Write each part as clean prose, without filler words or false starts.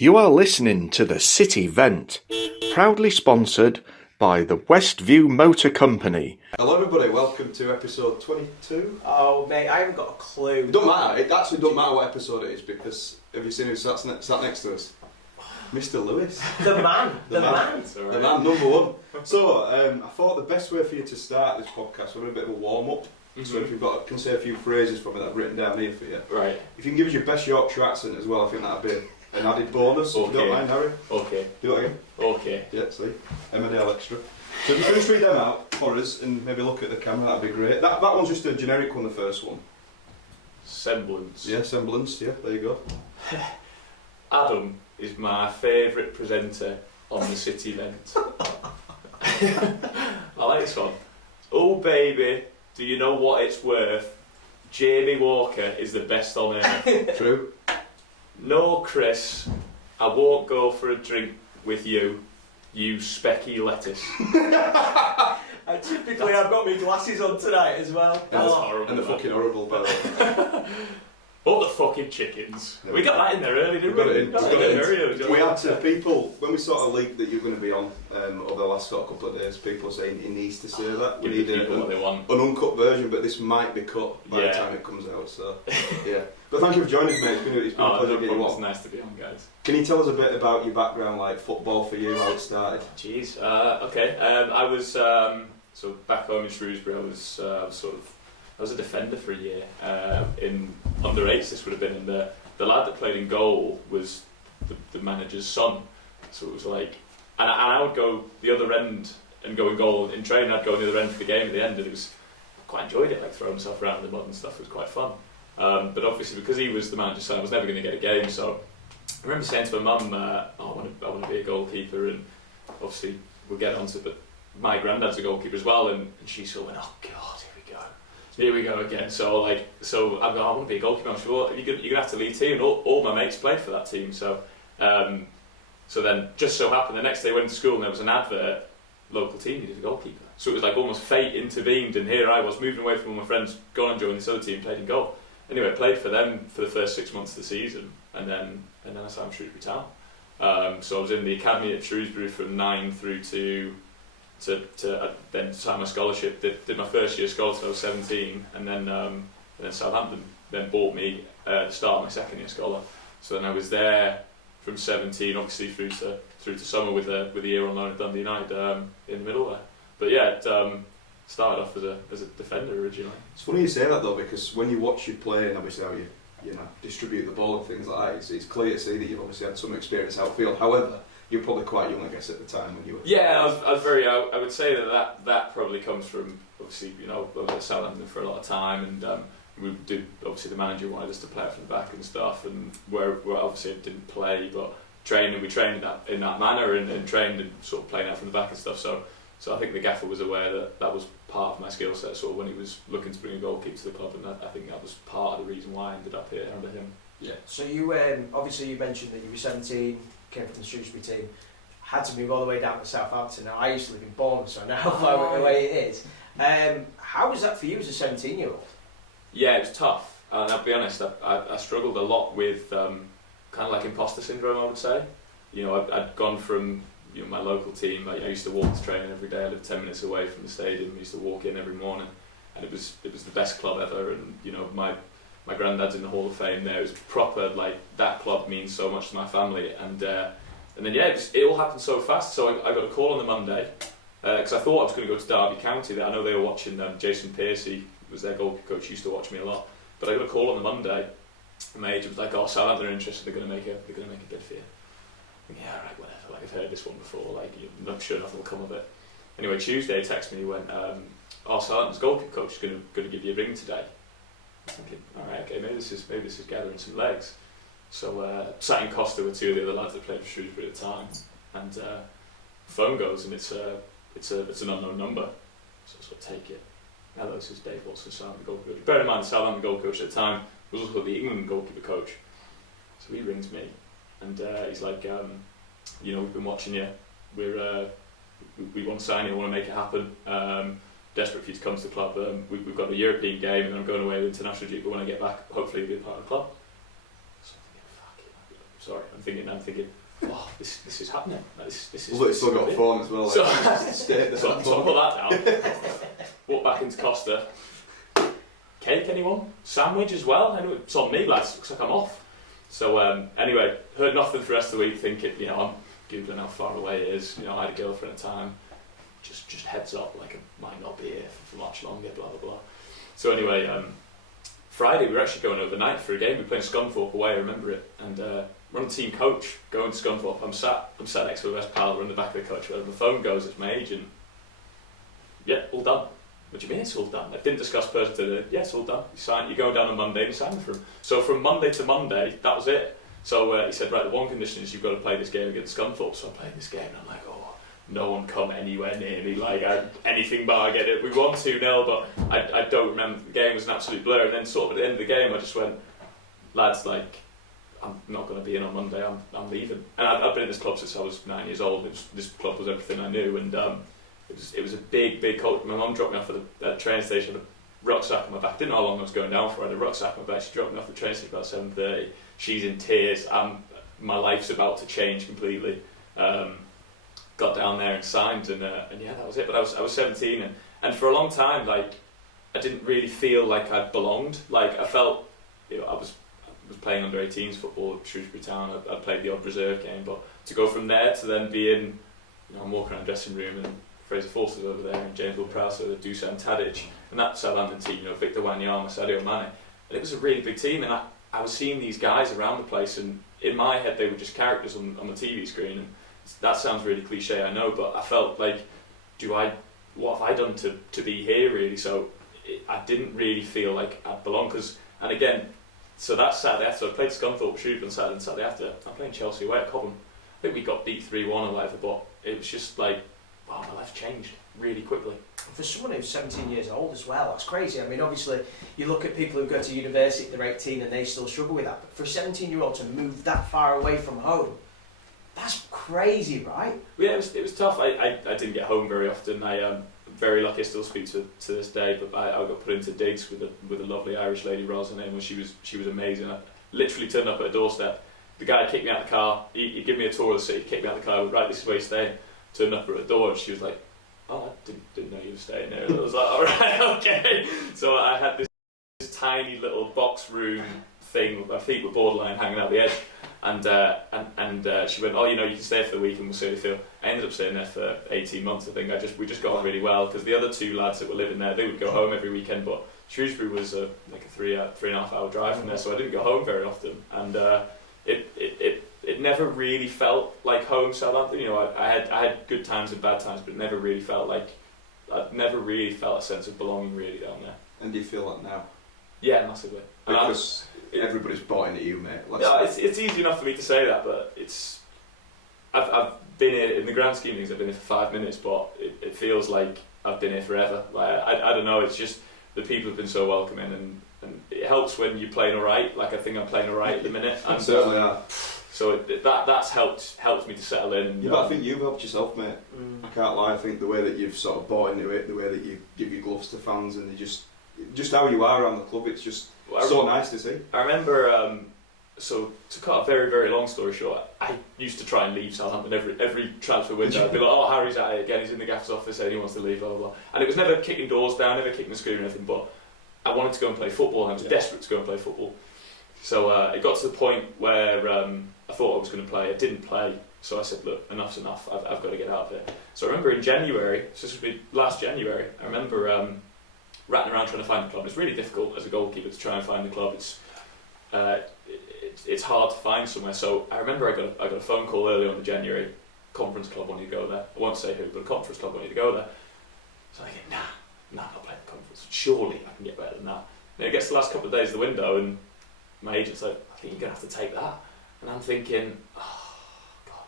You are listening to the City Vent, proudly sponsored by the Westview Motor Company. Hello everybody, welcome to episode 22. Oh mate, I haven't got a clue. It don't matter, it actually don't matter what episode it is because have you seen who sat next to us? Mr. Lewis. The man. The man, number one. So, I thought the best way for you to start this podcast, we're a bit of a warm-up. So if you've got, I can say a few phrases from it that I've written down here for you. Right. If you can give us your best Yorkshire accent as well, I think that'd be an added bonus. Okay. If you don't mind, Harry. Okay. Do it again. Okay. Yeah, see. Emmerdale extra. So if you can just read them out for us and maybe look at the camera, that'd be great. That one's just a generic one, the first one. Semblance. Yeah, semblance, yeah, there you go. Adam is my favourite presenter on the City Vent. I like this one. Oh baby, do you know what it's worth? Jamie Walker is the best on earth. True. No, Chris, I won't go for a drink with you, you specky lettuce. Typically I've got my glasses on tonight as well. That's horrible. And the fucking horrible, by the way. All the fucking chickens. Yeah. We got that in there early, didn't We we? got it in. Got We that got it in. very early. We had people, when we sort of leaked that you were going to be on over the last sort of couple of days, people saying he needs to say that. We Give the need people what they want. an uncut version, but this might be cut by the Yeah. time it comes out, so yeah. But thank you for joining us, mate. It's been a Oh, pleasure no getting you problem. It's on. nice to be on, guys. Can you tell us a bit about your background, like football for you, how it started? Jeez. Okay. I was so back home in Shrewsbury. I was I was a defender for a year in under 8s. This would have been, and the lad that played in goal was the manager's son. So it was like, and I would go the other end and go in goal in training. I'd go on the other end for the game at the end, and it was I quite enjoyed it. Like throwing myself around in the mud and stuff. It was quite fun. But obviously because he was the manager's son, I was never going to get a game. So I remember saying to my mum, I want to be a goalkeeper, and obviously we'll get onto it, but my granddad's a goalkeeper as well, and she sort of went, oh god, here we go again. So I go, I want to be a goalkeeper. I'm sure you're going to have to lead team, and all my mates played for that team. So then just so happened the next day I went to school and there was an advert, local team needed a goalkeeper. So it was like almost fate intervened, and here I was moving away from all my friends, gone and joined this other team, played in goal. Anyway, I played for them for the first 6 months of the season, and then I signed Shrewsbury Town. So I was in the academy at Shrewsbury from 9 through to then signed my scholarship. Did my first year scholarship. I was 17, and then Southampton then bought me at the start of my second year scholar. So then I was there from 17, obviously through to summer with a year on loan at Dundee United in the middle there. But yeah, it started off as a defender originally. It's funny you say that though, because when you watch you play and obviously how you distribute the ball and things like that, it's clear to see that you've obviously had some experience outfield. However, you're probably quite young, I guess, at the time when you were. Yeah, I was very. I would say that probably comes from obviously I was at Southampton for a lot of time, and we did obviously the manager wanted us to play out from the back and stuff, and where obviously I didn't play, but we trained in that manner and trained and sort of playing out from the back and stuff. So I think the gaffer was aware that was part of my skill set, sort of when he was looking to bring a goalkeeper to the club, and I think that was part of the reason why I ended up here under him. Yeah. So you obviously you mentioned that you were 17, came from the Shrewsbury team, had to move all the way down to Southampton. Now I used to live in Bournemouth, so I know how far away it is. How was that for you as a 17-year-old? Yeah, it was tough, and I'll be honest, I struggled a lot with kind of like imposter syndrome, I would say. I'd gone from my local team. I used to walk to training every day. I lived 10 minutes away from the stadium. I used to walk in every morning, and it was the best club ever. And my granddad's in the Hall of Fame there. It was proper, like that club means so much to my family. And then yeah, it all happened so fast. So I got a call on the Monday because I thought I was going to go to Derby County. I know they were watching them. Jason Piercy was their goalkeeper coach. Used to watch me a lot. But I got a call on the Monday. And my agent was like, "Oh, Southampton are interested. They're going to make a bid for you." Yeah, right, whatever. Like I've heard this one before. Like I'm not sure nothing will come of it. Anyway, Tuesday, he texted me. He went, Southampton's goalkeeper coach is going to give you a ring today. I was thinking, all right, okay, maybe this is gathering some legs. So sat in Costa with two of the other lads that played for Shrewsbury at the time, and phone goes and it's an unknown number. So I sort of take it. Hello, this is Dave Watson, Southampton goalkeeper coach. Bear in mind, the Southampton goalkeeper coach at the time was also the England goalkeeper coach. So he rings me. And he's like, we've been watching you. We want to sign you. We want to make it happen. Desperate for you to come to the club. We've got a European game, and I'm going away with international duty. But when I get back, hopefully you'll be a part of the club. So I'm thinking, fuck it. sorry, I'm thinking, oh, this is happening. Like, this is. Well, it's still got a phone as well. So, Stay so I put that down. Walk back into Costa. Cake, anyone? Sandwich as well? Anyway, it's on me, lads. Looks like I'm off. So anyway, heard nothing for the rest of the week. Thinking, I'm googling how far away it is. I had a girlfriend at the time. Just heads up, like I might not be here for much longer. Blah blah blah. So anyway, Friday we were actually going overnight for a game. We were playing Scunthorpe away. I remember it. And we're on the team coach going to Scunthorpe. I'm sat next to my best pal. We're in the back of the coach. Where the phone goes, it's my agent. Yeah, all done. What do you mean it's all done? I didn't discuss person to the, yeah, it's all done. You go down on Monday and you sign for him. So from Monday to Monday, that was it. So he said, right, the one condition is you've got to play this game against Scunthorpe. So I played this game and I'm like, oh, no one come anywhere near me. Like, anything bar, I get it. We won 2-0, but I don't remember. The game was an absolute blur. And then sort of at the end of the game, I just went, lads, like, I'm not going to be in on Monday. I'm leaving. And I've been in this club since I was 9 years old. This club was everything I knew. And it was a big coach. My mum dropped me off at the train station with a rucksack on my back. Didn't know how long I was going down for. I had a rucksack on my back. She dropped me off the train station about 7:30. She's in tears. My life's about to change completely. Got down there and signed, and yeah, that was it. But I was 17, and for a long time, like, I didn't really feel like I belonged. Like, I felt, I was playing under 18s football at Shrewsbury Town. I played the odd reserve game, but to go from there to then be in, I'm walking around the dressing room and Fraser Forster's over there, and James Ward-Prowse, Dusan Tadic, and that Southampton team, Victor Wanyama, Sadio Mane, and it was a really big team, and I was seeing these guys around the place, and in my head they were just characters on the TV screen, and that sounds really cliche, I know, but I felt like, what have I done to be here, really? So I didn't really feel like I belonged, and again, so that Saturday after, I played Scunthorpe Shrewsbury on Saturday, and Saturday after, I'm playing Chelsea away at Cobham. I think we got beat 3-1 or whatever, but it was just like, wow, my life changed really quickly. For someone who's 17 years old as well, that's crazy. I mean, obviously, you look at people who go to university, they're 18 and they still struggle with that. But for a 17-year-old to move that far away from home, that's crazy, right? Yeah, it was tough. I didn't get home very often. I'm very lucky I still speak to this day, but I got put into digs with a lovely Irish lady, Ros, her name, and she was amazing. I literally turned up at a doorstep. The guy kicked me out of the car. He'd give me a tour of the city, kicked me out of the car, right, this is where you're staying. Turned up at the door and she was like, oh, I didn't know you were staying there. And I was like, alright, okay. So I had this tiny little box room thing, my feet were borderline hanging out the edge. And she went, oh, you can stay for the week and we'll see how you feel. I ended up staying there for 18 months, I think. We just got on really well, because the other two lads that were living there, they would go home every weekend, but Shrewsbury was like a 3.5 hour drive from there, so I didn't go home very often. And it never really felt like home, Southampton. I had good times and bad times, but it never really felt like, I'd never really felt a sense of belonging really down there. And do you feel that now? Yeah, massively. Because everybody's bought into you, mate. Yeah, it's easy enough for me to say that, but I've been here, in the grand scheme of things, I've been here for 5 minutes, but it feels like I've been here forever. Like, I don't know, it's just the people have been so welcoming, and it helps when you're playing alright. Like, I think I'm playing alright at the minute. And certainly are. So that's helped me to settle in. And, yeah, but I think you've helped yourself, mate. I can't lie. I think the way that you've sort of bought into it, the way that you give your gloves to fans, and just how you are around the club, it's just so nice to see. I remember, so to cut a very, very long story short, I used to try and leave Southampton every transfer window. I'd be like, oh, Harry's at it again, he's in the gaffer's office saying he wants to leave, blah, blah, blah. And it was never kicking doors down, never kicking the screen or anything, but I wanted to go and play football, and I was desperate to go and play football. So it got to the point where I thought I was going to play. I didn't play, so I said, look, enough's enough, I've got to get out of here. So I remember in January, so this would be last January, I remember ratting around trying to find the club. It's really difficult as a goalkeeper to try and find the club. It's hard to find somewhere. So I remember I got a phone call early on in January, conference club want you to go there. I won't say who, but a conference club want you to go there. So I think, nah, I'm not playing the conference. Surely I can get better than that. Then it gets the last couple of days of the window, and my agent's like, I think you're going to have to take that. And I'm thinking, oh, God.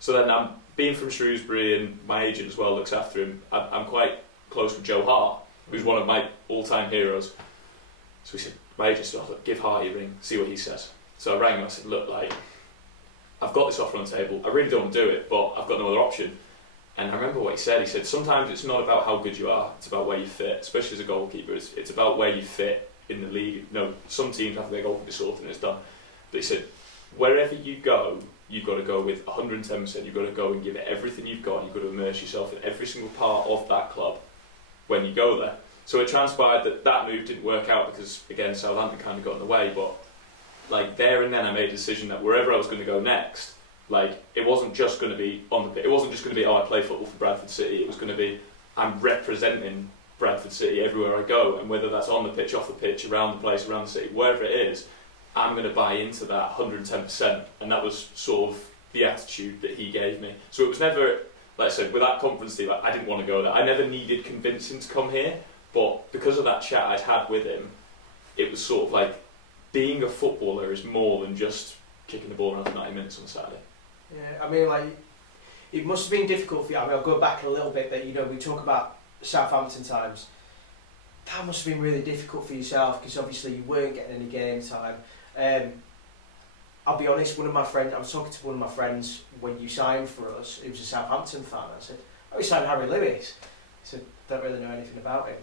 So then I'm being from Shrewsbury, and my agent as well looks after him. I'm quite close with Joe Hart, who's one of my all-time heroes. So he said, my agent said, look, give Hart a ring, see what he says. So I rang him, I said, look, like, I've got this offer on the table, I really don't want to do it, but I've got no other option. And I remember what he said. He said, sometimes it's not about how good you are, it's about where you fit, especially as a goalkeeper. It's about where you fit in the league. Some teams have their goalkeeper sorted and it's done. But he said, wherever you go, you've got to go with 110%. You've got to go and give it everything you've got. You've got to immerse yourself in every single part of that club when you go there. So it transpired that that move didn't work out because, again, Southampton kind of got in the way. But like there and then, I made a decision that wherever I was going to go next, like it wasn't just going to be on the. It wasn't just going to be, oh, I play football for Bradford City. It was going to be, I'm representing Bradford City everywhere I go, and whether that's on the pitch, off the pitch, around the place, around the city, wherever it is, I'm going to buy into that 110%, and that was sort of the attitude that he gave me. So it was never, like I said, with that conference team, I didn't want to go there. I never needed convincing to come here, but because of that chat I'd had with him, it was sort of like, being a footballer is more than just kicking the ball around for 90 minutes on a Saturday. Yeah, I mean, like, it must have been difficult for you. I mean, I'll go back a little bit, but, you know, we talk about Southampton times. That must have been really difficult for yourself, because obviously you weren't getting any game time. I'll be honest, I was talking to one of my friends when you signed for us, he was a Southampton fan. I said, oh, you signed Harry Lewis. He said, don't really know anything about him.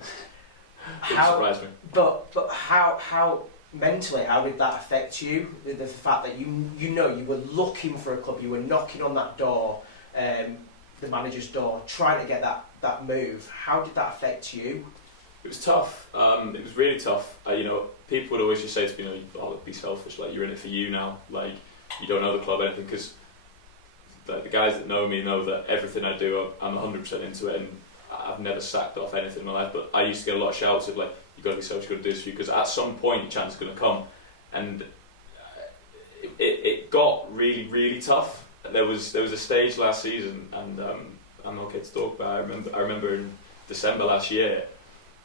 Surprised me. But how mentally, how did that affect you? The fact that you know you were looking for a club, you were knocking on that door, the manager's door, trying to get that move. How did that affect you? It was tough. It was really tough. You know, people would always just say to me, you know, oh, be selfish, like you're in it for you now, like you don't know the club anything, because the guys that know me know that everything I do, I'm 100% into it, and I've never sacked off anything in my life. But I used to get a lot of shouts of like, you've got to be selfish, you've got to do this for you, because at some point your chance is going to come, and it got really, really tough. There was a stage last season, and I'm okay to talk about. I remember in December last year.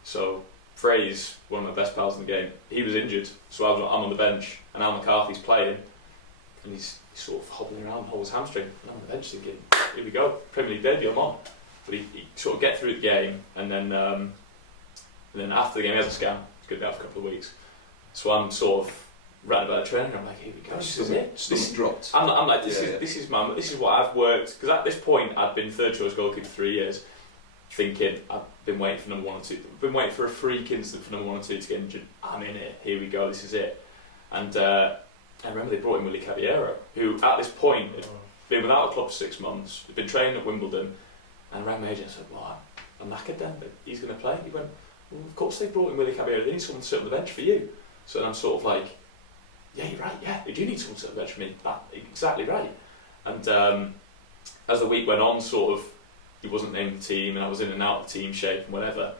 So Fraze, one of my best pals in the game, he was injured, so I'm on the bench, and Al McCarthy's playing, and he's sort of hobbling around, holds his hamstring, and I'm on the bench thinking, here we go, Premier League debut, I'm on. But he sort of get through the game, and then after the game he has a scan, he's going to be out for a couple of weeks. So I'm sort of ran about the training, I'm like, here we go, this is it. Stomach dropped. I'm like, this is what I've worked, because at this point I'd been third choice goalkeeper for 3 years, thinking I've been waiting for number 1 or 2. I've been waiting for a freak instant for number 1 or 2 to get injured. I'm in it. Here we go. This is it. And I remember they brought in Willy Caballero, who at this point had been without a club for 6 months. Had been training at Wimbledon, and rang my agent and said, "Well, I'm knackered then, but he's going to play." He went, "Well, of course they brought in Willy Caballero. They need someone to sit on the bench for you." So then I'm sort of like, "Yeah, you're right. Yeah, they do need someone to sit on the bench for me. That's exactly right." And as the week went on, sort of. He wasn't named the team, and I was in and out of team shape and whatever.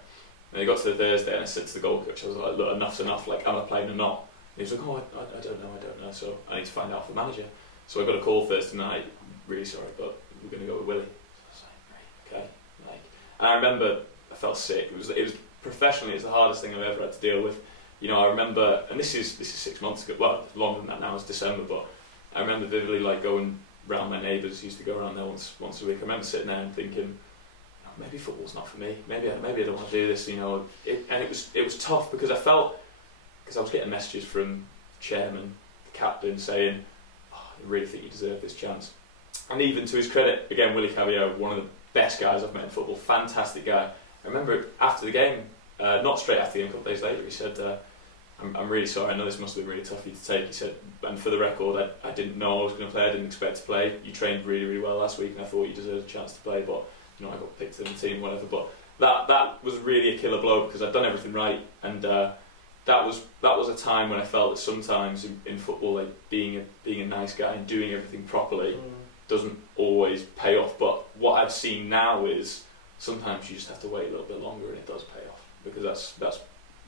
And he got to the Thursday, and I said to the goal coach, I was like, look, enough's enough, like, am I playing or not? And he was like, oh, I don't know, so I need to find out from the manager. So I got a call Thursday night, really sorry, but we're going to go with Willie. So I was like, right, okay. And I remember I felt sick. It was professionally, it's the hardest thing I've ever had to deal with. You know, I remember, and this is 6 months ago, well, longer than that now, it's December, but I remember vividly, like, going round, my neighbours used to go around there once a week. I remember sitting there and thinking, oh, maybe football's not for me. Maybe I don't want to do this. You know, and it was tough because I felt, because I was getting messages from chairman, the captain, saying, oh, I really think you deserve this chance. And even to his credit, again, Willy Caballero, one of the best guys I've met in football, fantastic guy. I remember after the game, not straight after the game, a couple of days later, he said, I'm really sorry, I know this must have been really tough for you to take. He said, and for the record, I didn't know I was going to play, I didn't expect to play. You trained really, really well last week, and I thought you deserved a chance to play, but you know, I got picked in the team, whatever. But that was really a killer blow, because I'd done everything right, and that was a time when I felt that sometimes in football, like being a nice guy and doing everything properly doesn't always pay off. But what I've seen now is sometimes you just have to wait a little bit longer, and it does pay off, because that's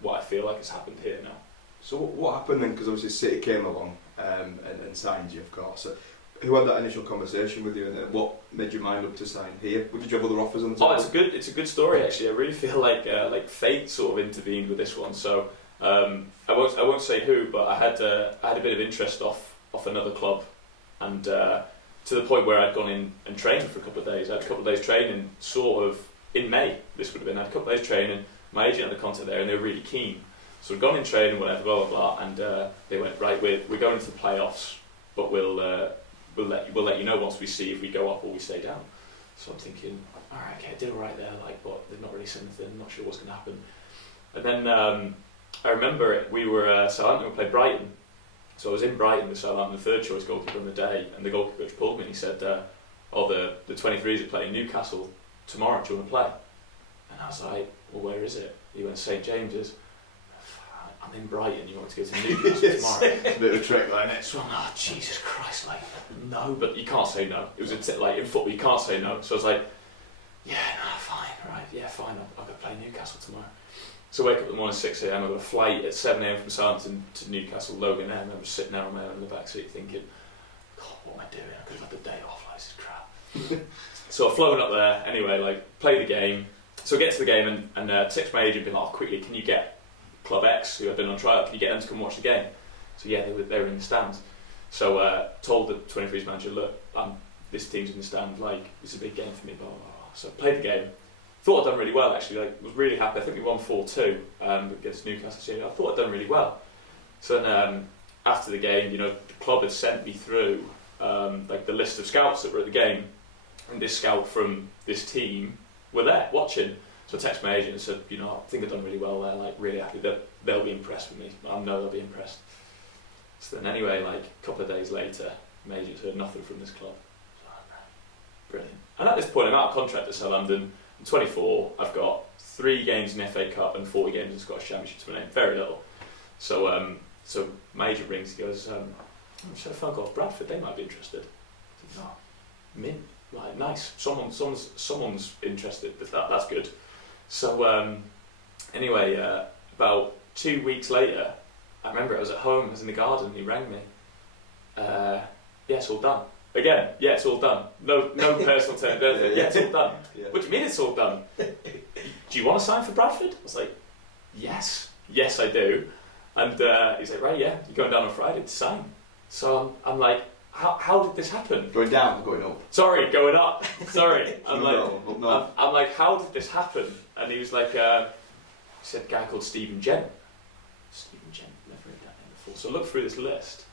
what I feel like has happened here now. So what happened then? Because obviously City came along and signed you, of course. So who had that initial conversation with you, and what made your mind up to sign here? Did you have other offers on the table? Oh, it's a good story actually. I really feel like fate sort of intervened with this one. So I won't say who, but I had a bit of interest off another club, and to the point where I'd gone in and trained for a couple of days. I had a couple of days training, sort of in May. This would have been. I had a couple of days training. My agent had the contact there, and they were really keen. So we'd gone in training, whatever, blah blah blah, and they went, right, we're going into the playoffs, but we'll let you know once we see if we go up or we stay down. So I'm thinking, all right, okay, I did all right there, like, but they've not really said anything. I'm not sure what's going to happen. And then I remember we were Southampton, we played Brighton. So I was in Brighton with Southampton, the third choice goalkeeper on the day, and the goalkeeper coach pulled me and he said, "Oh, the 23s are playing Newcastle tomorrow. Do you want to play?" And I was like, "Well, where is it?" He went, "St James's." "I'm in Brighton. You want to go to Newcastle tomorrow?" It's a bit of a trick, like it. So I'm like, "Oh, Jesus Christ, like, no," but you can't say no. It was like in football, you can't say no. So I was like, "Yeah, no, fine, right, yeah, fine. I'll go play Newcastle tomorrow." So I wake up in the morning 6 a.m. I've got a flight at 7 a.m. from Southampton to Newcastle, Logan Air, and I'm just sitting there on my own in the back seat thinking, "God, what am I doing? I could have had the day off. Like, this is crap." So I've flown up there anyway, like play the game. So I get to the game and text my agent, being like, "Oh, quickly, can you get Club X, who I've been on trial, can you get them to come watch the game?" So yeah, they were in the stands. So told the 23s manager, "Look, this team's in the stand. Like, it's a big game for me." Blah blah blah. So I played the game. Thought I'd done really well actually. Like, was really happy. I think we won 4-2 against Newcastle. I thought I'd done really well. So then, after the game, the club had sent me through like the list of scouts that were at the game, and this scout from this team were there watching. So I texted my agent and said, "I think I've done really well there. Like, really happy that they'll be impressed with me. I know they'll be impressed." So then anyway, like a couple of days later, my agent's heard nothing from this club. Brilliant. And at this point, I'm out of contract at Southampton. I'm 24, I've got 3 games in the FA Cup and 40 games in the Scottish Championship to my name, very little. So so my agent rings, he goes, "I'm just had a phone call off Bradford, they might be interested." I said, "Oh, mint, like, nice, someone's interested, that's good." So anyway, about 2 weeks later, I remember I was at home, I was in the garden, and he rang me. "Yeah, it's all done." Again, "Yeah, it's all done." No personal terms. Yeah, it's all done. Yeah. "What do you mean it's all done? Do you want to sign for Bradford?" I was like, yes, I do." And he's like, "Right, yeah, you're going down on Friday to sign." So I'm like, how did this happen? Going down or going up? Sorry, going up. Sorry. I'm No. I'm like, how did this happen? And he was like, he said, "A guy called Stephen Gent." Stephen Gent, never heard that name before. So I looked through this list.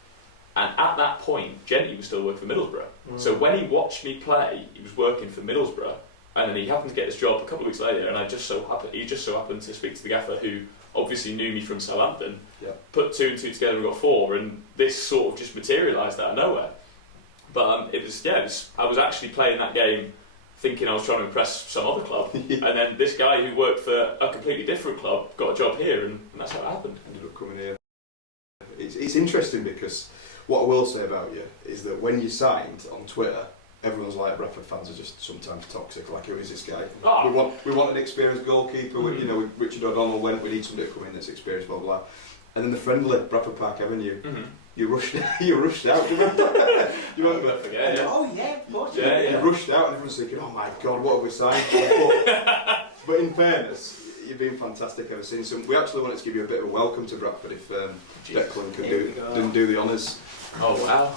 And at that point, Genty was still working for Middlesbrough. So when he watched me play, he was working for Middlesbrough, and then he happened to get this job a couple of weeks later. And he just so happened to speak to the gaffer, who obviously knew me from Southampton. Yeah. Put 2 and 2 together and got 4, and this sort of just materialised out of nowhere. But I was actually playing that game thinking I was trying to impress some other club, and then this guy who worked for a completely different club got a job here, and that's how it happened. Ended up coming here. It's interesting because what I will say about you is that when you signed on Twitter, everyone's like, Bradford fans are just sometimes toxic. Like, who is this guy? Oh. We want an experienced goalkeeper. With Richard O'Donnell went. We need somebody to come in that's experienced. Blah blah. And then the friendly Bradford Park Avenue. You rushed out. You remember? You remember? Yeah. Oh yeah, of course. Yeah. You rushed out, and everyone's thinking, "Oh my God, what have we signed?" But in fairness, you've been fantastic ever since. And we actually wanted to give you a bit of a welcome to Bradford if Declan could didn't do the honours. Oh wow.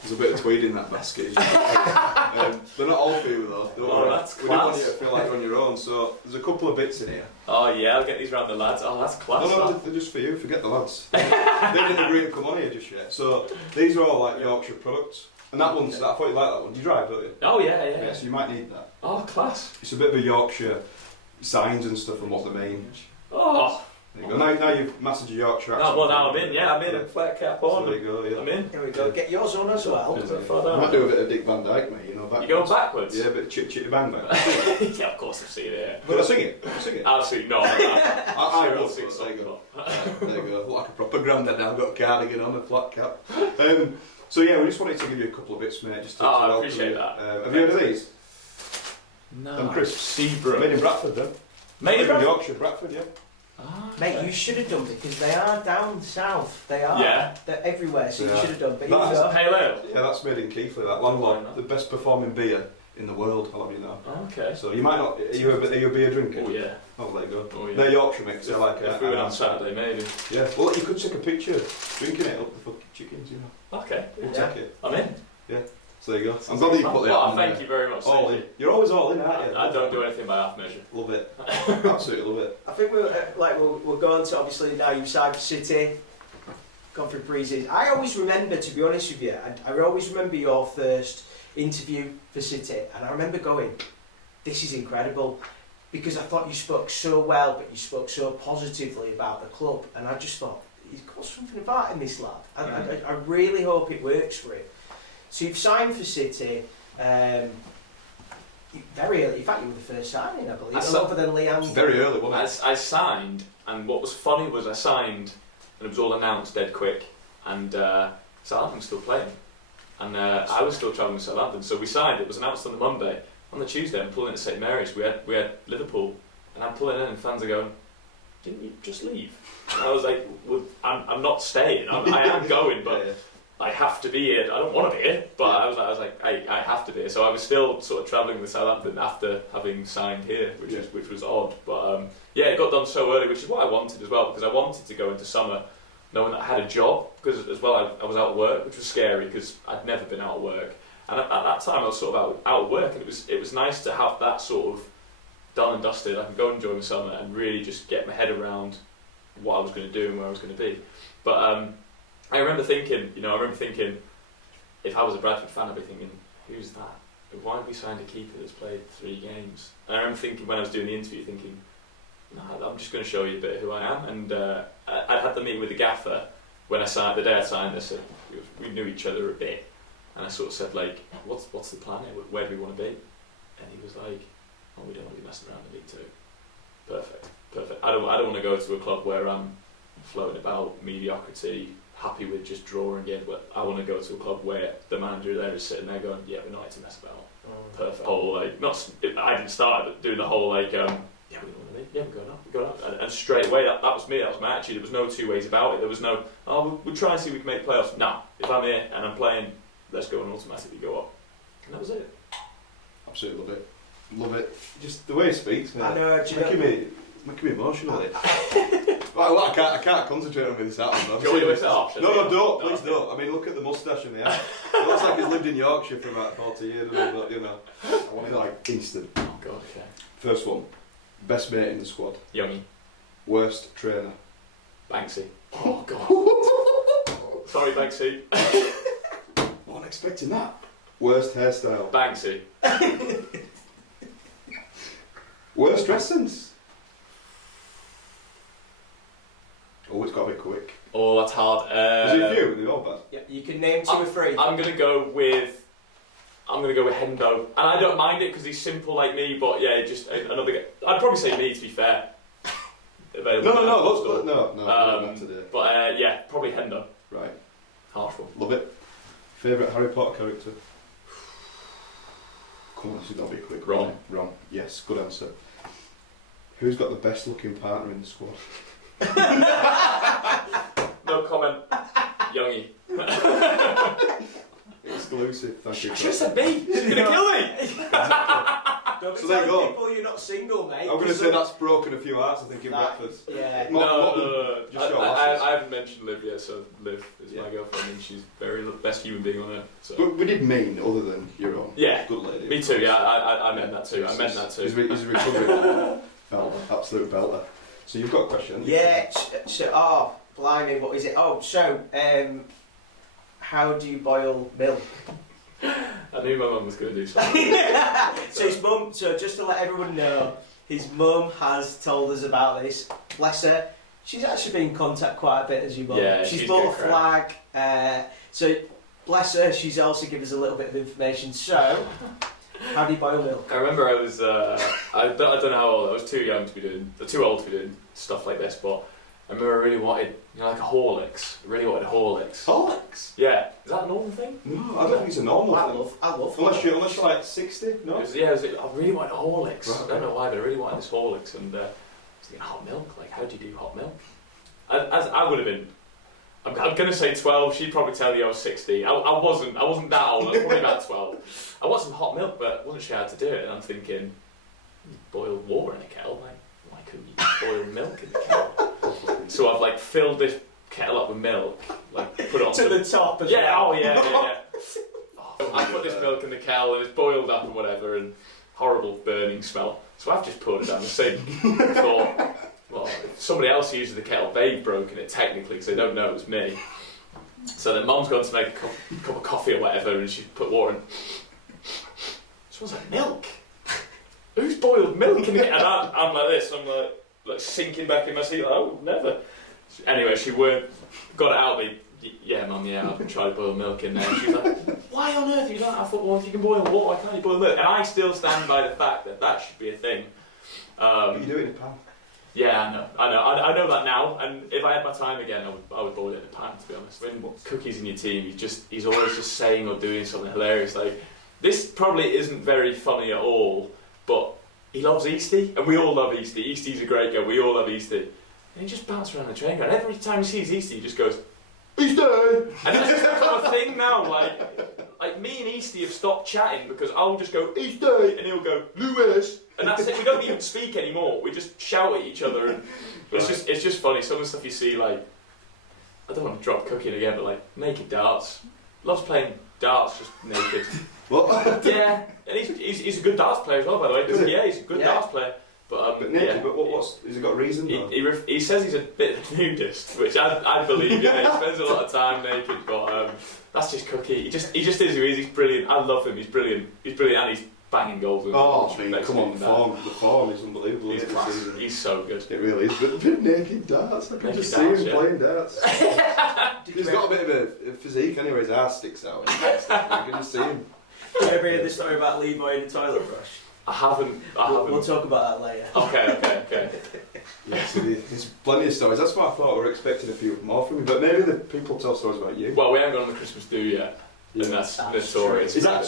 There's a bit of tweed in that basket. They're not all for you though. Oh, that's we didn't want class. you to feel like you're on your own. So there's a couple of bits in here. Oh yeah, I'll get these round the lads. Oh, that's class. No, they're just for you. Forget the lads. They didn't agree to come on here just yet. So these are all like Yorkshire products. And that one's, I thought you liked that one. Do you drive, don't you? Oh yeah. Yeah, so you might need that. Oh, class. It's a bit of a Yorkshire signs and stuff and what they mean. Oh. There you go. Now you've mastered your Yorkshire accent. Well, now I'm in. Yeah, I'm in. A flat cap So on. there you go, yeah. I'm in. Here we go. Get yours on as well. I might do a bit of Dick Van Dyke, mate, backwards. You going backwards? Yeah, a bit of Chitty Chitty Bang Bang. Yeah, of course I've seen it. Will I sing it? Will I sing it? Absolutely not. I will sing there you go. something. There you go. Like a proper grandad now. I've got a cardigan on, a flat cap. So yeah, we just wanted to give you a couple of bits, mate. Just to I welcome appreciate you. that. Have you heard of these? No. Them crisps. Seabrook. Made in Bradford, though. Made in Bradford? Yorkshire, Bradford, yeah. Ah, Mate, okay. you should have done because they are down south. They are. Yeah. They're everywhere, so Yeah. you should have done. But That's you go. Pale ale. Yeah, that's made in Keighley, that Landlord. The best performing beer in the world, I'll have you know. Okay. So you might not, are you a beer drinker? Oh yeah. Oh, there you go. Oh, yeah. They're Yorkshire mix, they're like If we went on Saturday, maybe. Yeah, well you could take a picture drinking it up the fucking chickens, you know. Okay. We'll Yeah. take it. I'm in. So there you go. I'm glad that you put that Well, on thank there. you very much. All Thank in. You're always all in, aren't you. you? I don't do anything by half measure. Love it. Absolutely love it. I think we'll go on to obviously now you've signed for City, gone through pre-season. I always remember, to be honest with you, I always remember your first interview for City, and I remember going, "This is incredible," because I thought you spoke so well, but you spoke so positively about the club, and I just thought, he's got something about him, this lad. I really hope it works for him. So you've signed for City. Very early. In fact, you were the first signing, I believe. Other than Leanne. Very early, wasn't it? I signed, and what was funny was I signed, and it was all announced dead quick, and Southampton was still playing, and I was still travelling to Southampton. So we signed. It was announced on the Monday. On the Tuesday, I'm pulling into St Mary's. We had Liverpool, and I'm pulling in, and fans are going, "Didn't you just leave?" And I was like, well, I'm not staying. I am going, but. Yeah. I have to be here. I don't want to be here, but I was like, I have to be here. So I was still sort of travelling with Southampton after having signed here, which was odd. But it got done so early, which is what I wanted as well, because I wanted to go into summer knowing that I had a job, because as well I was out of work, which was scary because I'd never been out of work. And at that time I was sort of out of work, and it was nice to have that sort of done and dusted. I could go and enjoy my summer and really just get my head around what I was going to do and where I was going to be. But I remember thinking, if I was a Bradford fan, I'd be thinking, who's that? Why have we signed a keeper that's played 3 games? And I remember thinking, when I was doing the interview, thinking, no, I'm just going to show you a bit of who I am. And I'd had the meeting with the gaffer when I signed, the day I signed. I said, we knew each other a bit. And I sort of said, like, what's the plan here? Where do we want to be? And he was like, oh, we don't want to be messing around in League Two. Perfect. I don't want to go to a club where I'm floating about mediocrity, happy with just drawing games, but I want to go to a club where the manager there is sitting there going, yeah, we're not here to mess about. Perfect. Whole, like, I didn't start doing the whole, like, yeah, we don't want to leave. Yeah, we're going up. And straight away, that was me, that was my attitude. There was no two ways about it. There was no, we'll try and see if we can make playoffs. No, if I'm here and I'm playing, let's go and automatically go up. And that was it. Absolutely love it. Love it. Just the way he speaks, mate. I know, making me emotional. Well, I can't concentrate on this out. Do you want me to list it off? No, don't. Please don't. I mean, look at the moustache and the hair. It looks like he's lived in Yorkshire for about 40 years. But, I want it like instant. Oh God, okay. First one. Best mate in the squad. Youngie. Worst trainer. Banksy. Oh God. Sorry, Banksy. I wasn't expecting that. Worst hairstyle. Banksy. Worst dress sense. Oh, it's got to be quick. Oh, that's hard. Is it a few? They're all bad. Yeah, you can name 2 or 3. I'm gonna go with Hendo, and I don't mind it because he's simple like me. But yeah, just another guy. I'd probably say me, to be fair. No, today. But yeah, probably Hendo. Right. Harsh one. Love it. Favourite Harry Potter character? Come on, this has got to be quick. Ron. Ron. Yes, good answer. Who's got the best looking partner in the squad? No comment. Youngie. Exclusive, thank you. I should have said me. She's going to kill me. Don't be So there you telling go. people you're not single, mate. I'm going to say that's broken a few hearts, I think, in breakfast. Yeah. No. Just your I lasses. haven't mentioned Liv yet, so Liv is my girlfriend, and she's very the best human being on earth. So. But we did mean other than your own. Yeah. Good lady. Me too. Yeah, I meant that too. I meant that too. He's a recovering belter, absolute belter. So you've got a question? Yeah. So, blimey, what is it? Oh, so, how do you boil milk? I knew my mum was going to do something. So his mum, just to let everyone know, his mum has told us about this. Bless her. She's actually been in contact quite a bit as your mum. Yeah, she's she's bought good a crack. flag. So bless her. She's also given us a little bit of information. So, how do you boil milk? I remember I was, I don't know how old, I was too old to be doing stuff like this, but I remember I really wanted, like a Horlicks. I really wanted Horlicks. Horlicks? Yeah. Is that a normal thing? No, I don't think it's a normal thing. I love Unless you're like 60, no? I really wanted Horlicks. Right, I don't know why, but I really wanted this Horlicks, and I was thinking, hot milk? Like, how do you do hot milk? I would have been, I'm going to say 12, she'd probably tell you I was 60. I wasn't that old, I was probably about 12. I want some hot milk, but I wasn't sure how to do it, and I'm thinking, boil water in a kettle, like, why couldn't you boil milk in the kettle? So I've like filled this kettle up with milk, like put it on to the top as well. Oh yeah. I put this milk in the kettle and it's boiled up and whatever, and horrible burning smell. So I've just poured it down the sink. Thought, well, if somebody else uses the kettle, they've broken it technically because they don't know it was me. So then Mum's gone to make a cup of coffee or whatever, and she put water in. It smells like milk. Who's boiled milk in it? And I'm like this. I'm like sinking back in my seat. Like, oh, never. Anyway, she got it out of me. Yeah, Mum, yeah, I've tried to boil milk in there. And she's like, why on earth you don't have football if you can boil water? Why can't you boil milk? And I still stand by the fact that should be a thing. But you do it in a pan. Yeah, I know that now. And if I had my time again, I would boil it in a pan. To be honest, when Cookie's in your team, he's always just saying or doing something hilarious. Like this probably isn't very funny at all, but he loves Eastie, and we all love Eastie. Eastie's a great guy. We all love Eastie. And he just bounces around the training ground. Every time he sees Eastie, he just goes, Eastie! And it's just become a thing now. Like me and Eastie have stopped chatting because I'll just go, Eastie! And he'll go, Lewis! And that's it. We don't even speak anymore. We just shout at each other. And it's just funny. Some of the stuff you see, like, I don't want to drop Cooking again, but like, naked darts. Loves playing darts just naked. What? Yeah. And he's a good darts player as well, by the way. Yeah, he's a good darts player. But naked, yeah. but what's has he got a reason? He says he's a bit of a nudist, which I believe. You know, he spends a lot of time naked, but that's just Cookie. He just is who he is. He's brilliant. I love him. He's brilliant. He's brilliant, and he's banging goals. Come on, the form is unbelievable. He's so good. It really is. But naked darts, I can just see him playing darts. He's got a bit of a physique anyway. His ass sticks out. You can just see him. Did you ever hear the story about Levi in the toilet brush? I haven't. We'll talk about that later. Okay. Yeah, so there's plenty of stories. That's why I thought we were expecting a few more from you. But maybe the people tell stories about you. Well, we haven't gone on the Christmas do yet. Yeah. And that's notorious. Is that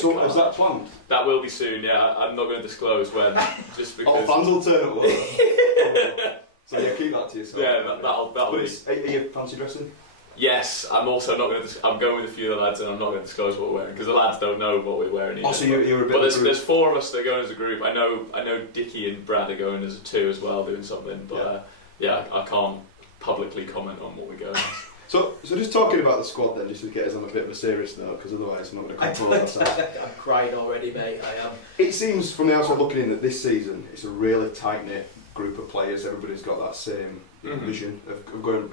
planned? That will be soon, yeah. I'm not going to disclose when, just because... Fans will turn up, won't they? So yeah, keep that to yourself. Yeah, that'll be... Are you fancy dressing? Yes, I'm also not going to... I'm going with a few of the lads and I'm not going to disclose what we're wearing, because the lads don't know what we're wearing either. Oh, so you're a bit... But there's four of us that are going as a group. I know Dickie and Brad are going as a two as well, doing something, but I can't publicly comment on what we're going as. So just talking about the squad then, just to get us on a bit of a serious note, because otherwise I'm not going to control myself. I'm crying already, mate, I am. It seems from the outside looking in that this season it's a really tight-knit group of players. Everybody's got that same vision of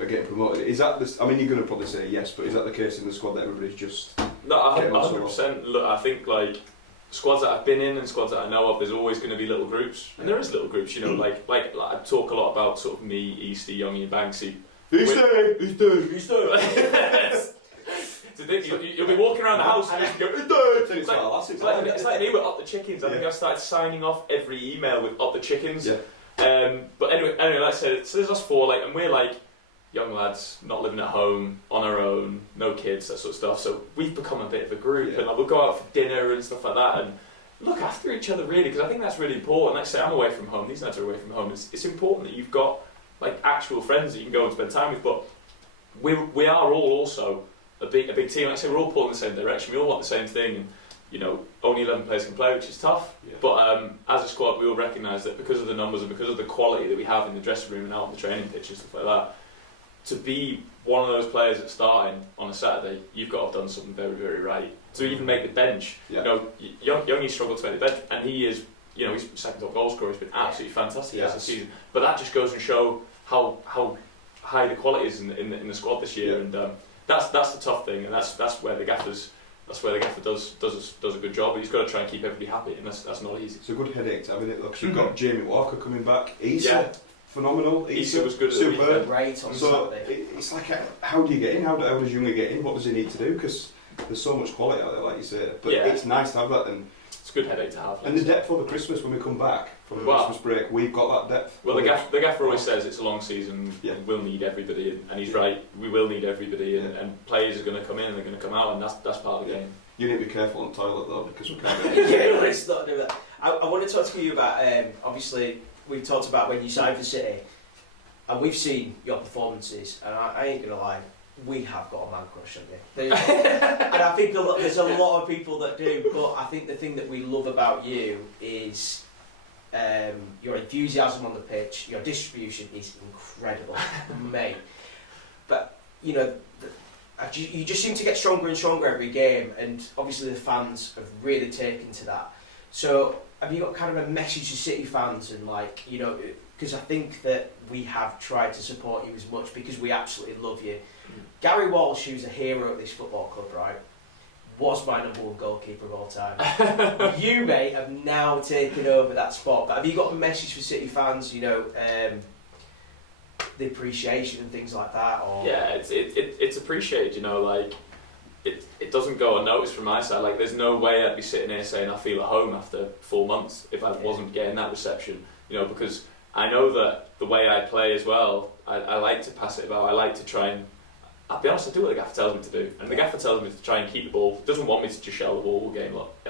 getting promoted. Is that this? I mean, you're going to probably say yes, but is that the case in the squad that everybody's just... No, 100%. Look, I think like squads that I've been in and squads that I know of, there's always going to be little groups, and there is little groups. You know, like I talk a lot about sort of me, Eastie, Youngie, and Banksy. Eastie. So you'll be walking around the house and you go, it's like me with Up the Chickens. I think I started signing off every email with Up the Chickens. Yeah. But anyway, like I said, so there's us four, like, and we're like young lads, not living at home, on our own, no kids, that sort of stuff. So we've become a bit of a group, and like, we'll go out for dinner and stuff like that, and look after each other really, because I think that's really important. Like I say, I'm away from home; these lads are away from home. It's important that you've got like actual friends that you can go and spend time with. But we are all also a big team. Like I say, we're all pulling in the same direction. We all want the same thing, and you know, only 11 players can play, which is tough. Yeah. But as a squad, we all recognise that because of the numbers and because of the quality that we have in the dressing room and out on the training pitch and stuff like that, to be one of those players that's starting on a Saturday, you've got to have done something very, very right. To even make the bench, you know, Youngie struggled to make the bench, and he is, you know, he's second top goal scorer. He's been absolutely fantastic this season. But that just goes to show how high the quality is in the squad this year, and that's the tough thing, and that's where the gaffer does a good job. He's got to try and keep everybody happy, and that's not easy. It's a good headache to have, isn't it? Look, you've got Jamie Walker coming back. Phenomenal. Issa was good. Superb. Great on Saturday. It's like, how do you get in? How does Younger get in? What does he need to do? Because there's so much quality out there, like you say. But it's nice to have that. And it's a good headache to have. And the depth over Christmas when we come back from the Christmas break, we've got that depth. Well, the gaffer always says it's a long season. We'll need everybody, and he's right. We will need everybody, and players are going to come in and they're going to come out, and that's part of the game. You need to be careful on the toilet though, because we can't. Let's not do that. I want to talk to you about. Obviously, we've talked about when you signed for City, and we've seen your performances, and I ain't gonna lie, we have got a man crush on you. And I think there's a lot of people that do, but I think the thing that we love about you is your enthusiasm on the pitch. Your distribution is incredible, mate. But you know, you just seem to get stronger and stronger every game, and obviously the fans have really taken to that. So have you got kind of a message to City fans, and like, you know, because I think that we have tried to support you as much because we absolutely love you. Gary Walsh, who's a hero at this football club, right, was my #1 goalkeeper of all time. You, mate, have now taken over that spot. But have you got a message for City fans? You know, the appreciation and things like that? Or Yeah, it's appreciated, you know, like it doesn't go unnoticed from my side. Like there's no way I'd be sitting here saying I feel at home after 4 months if I wasn't getting that reception, you know, because I know that the way I play as well, I like to pass it about. I like to try and, I'll be honest, I do what the gaffer tells me to do, and the gaffer tells me to try and keep the ball. Doesn't want me to just shell the ball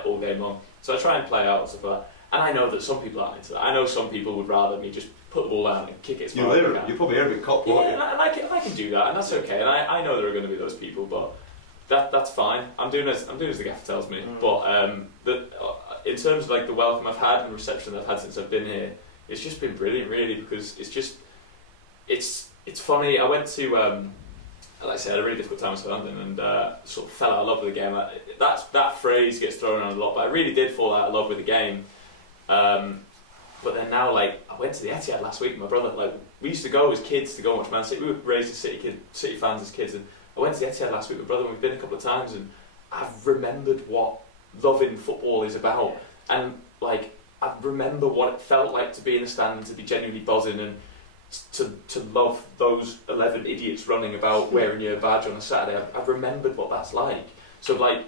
all game long. So I try and play out and stuff like that. And I know that some people aren't into that. I know some people would rather me just put the ball down and kick it as far as I can. You're probably a bit cop, Yeah, aren't you? and I can do that, and that's okay. And I know there are going to be those people, but that's fine. I'm doing as the gaffer tells me. But in terms of like the welcome I've had and reception that I've had since I've been here, it's just been brilliant, really, because it's funny. I went to like I said, I had a really difficult time in London and sort of fell out of love with the game. That phrase gets thrown around a lot, but I really did fall out of love with the game. But then now, like, I went to the Etihad last week with my brother. Like, we used to go as kids to go and watch Man City. We were raised as City fans as kids, and I went to the Etihad last week with my brother, and we've been a couple of times, and I've remembered what loving football is about, and like I remember what it felt like to be in the stand, to be genuinely buzzing, and to love those 11 idiots running about wearing your badge on a Saturday. I've remembered what that's like. So like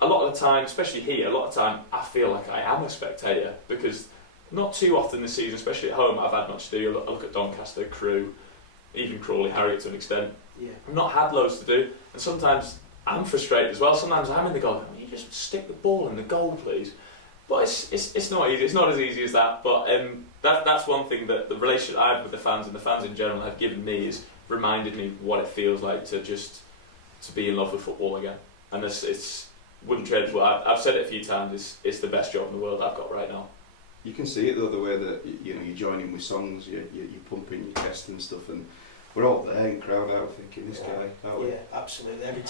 a lot of the time, especially here, a lot of the time I feel like I am a spectator, because not too often this season, especially at home, I've had much to do. I look at Doncaster, Crewe, even Crawley, Harriet to an extent. yeah, I've not had loads to do, and sometimes I'm frustrated as well. Sometimes I'm in the goal, you just stick the ball in the goal, please. But it's not easy. It's not as easy as that. But that's one thing that the relationship I have with the fans and the fans in general have given me, is reminded me what it feels like to be in love with football again. And it's wouldn't trade it for. I've said it a few times. It's the best job in the world I've got right now. You can see it though, the way that you join in with songs, you're pumping your chest and stuff, and we're all there in crowd out thinking this guy, aren't we? yeah, absolutely. Every